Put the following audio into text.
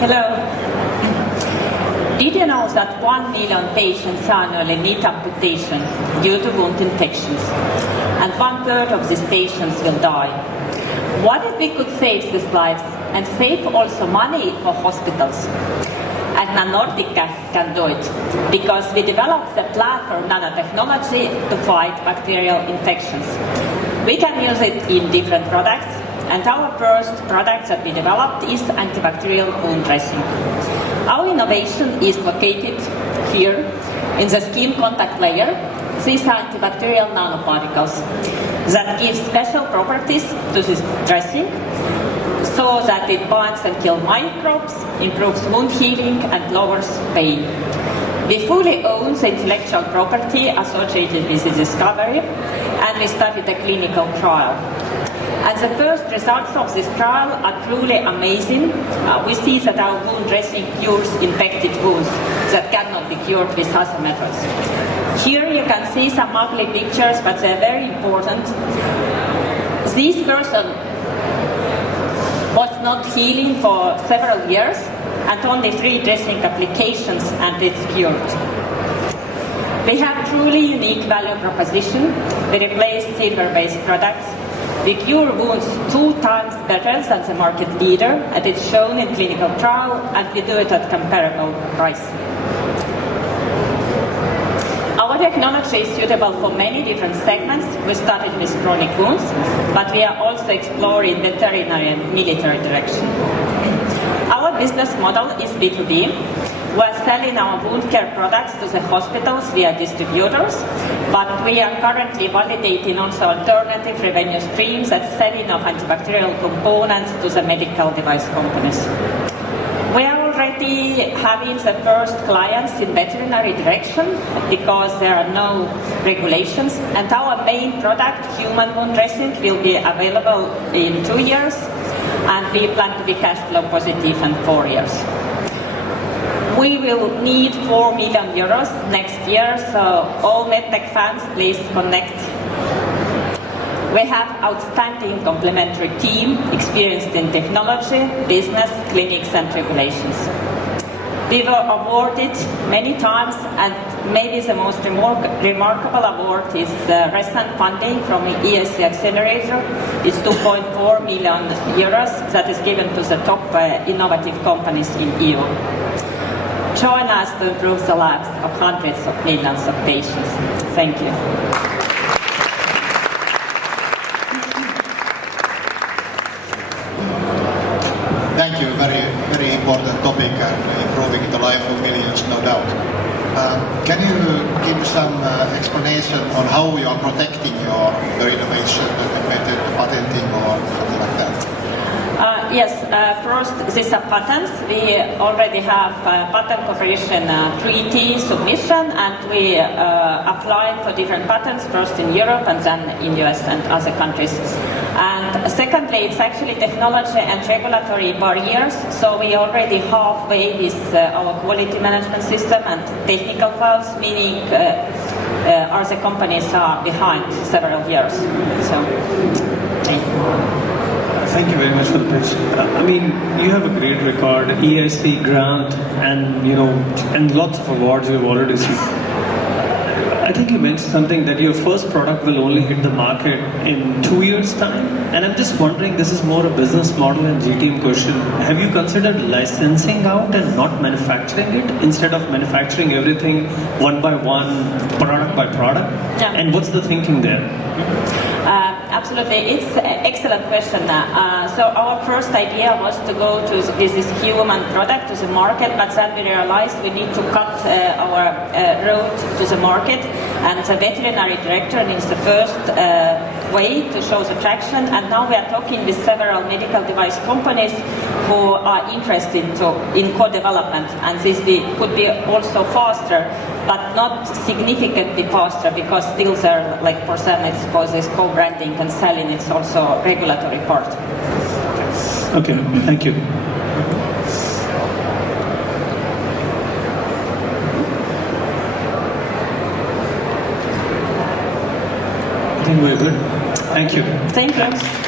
Hello. Did you know that 1 million patients annually need amputation due to wound infections? And 1/3 of these patients will die. What if we could save these lives and save also money for hospitals? And Nanordica can do it because we developed the platform nanotechnology to fight bacterial infections. We can use it in different products, and our first product that we developed is antibacterial wound dressing. Our innovation is located here in the skin contact layer. These are antibacterial nanoparticles that give special properties to this dressing so that it binds and kills microbes, improves wound healing and lowers pain. We fully own the intellectual property associated with the discovery, and we started a clinical trial. And the first results of this trial are truly amazing. We see that our wound dressing cures infected wounds that cannot be cured with other methods. Here you can see some ugly pictures, but they're very important. This person was not healing for several years, and only 3 dressing applications and it's cured. We have truly unique value proposition. We replace silver-based products. We cure wounds 2 times better than the market leader, and it's shown in clinical trial, and we do it at comparable price. Our technology is suitable for many different segments. We started with chronic wounds, but we are also exploring veterinary and military direction. Our business model is B2B. We're selling our wound care products to the hospitals via distributors, but we are currently validating also alternative revenue streams and selling of antibacterial components to the medical device companies. We are already having the first clients in veterinary direction because there are no regulations, and our main product, human wound dressing, will be available in 2 years, and we plan to be cash flow positive in 4 years. We will need 4 million euros next year, so all MedTech fans, please connect. We have outstanding complementary team, experienced in technology, business, clinics and regulations. We were awarded many times, and maybe the most remarkable award is the recent funding from the ESC Accelerator. It's 2.4 million euros that is given to the top innovative companies in EU. Join us to improve the lives of hundreds of millions of patients. Thank you. Thank you. Very important topic and improving the life of millions, no doubt. Can you give some explanation on how you are protecting your innovation, method, patenting or something like that? Yes, first, these are patents. We already have patent cooperation treaty submission, and we applied for different patents, first in Europe and then in US and other countries. And secondly, it's actually technology and regulatory barriers, so we already halfway with our quality management system and technical files, meaning other companies are behind several years. So, thank you. Thank you very much for the pitch. I mean, you have a great record, EIC grant, and and lots of awards you've already received. I think you mentioned something that your first product will only hit the market in 2 years' time. And I'm just wondering, this is more a business model and GTM question. Have you considered licensing out and not manufacturing it instead of manufacturing everything one by one, product by product? Yeah. And what's the thinking there? Absolutely, it's an excellent question. So our first idea was to go with this human product to the market, but then we realized we need to cut our road to the market, and the veterinary director is the first way to show the traction, and now we are talking with several medical device companies who are interested in co-development, and this could be also faster, but not significantly faster, because still there, like for them, it's for this co-branding and selling, it's also regulatory part. Okay, thank you. I think we're good. Thank you. Thank you.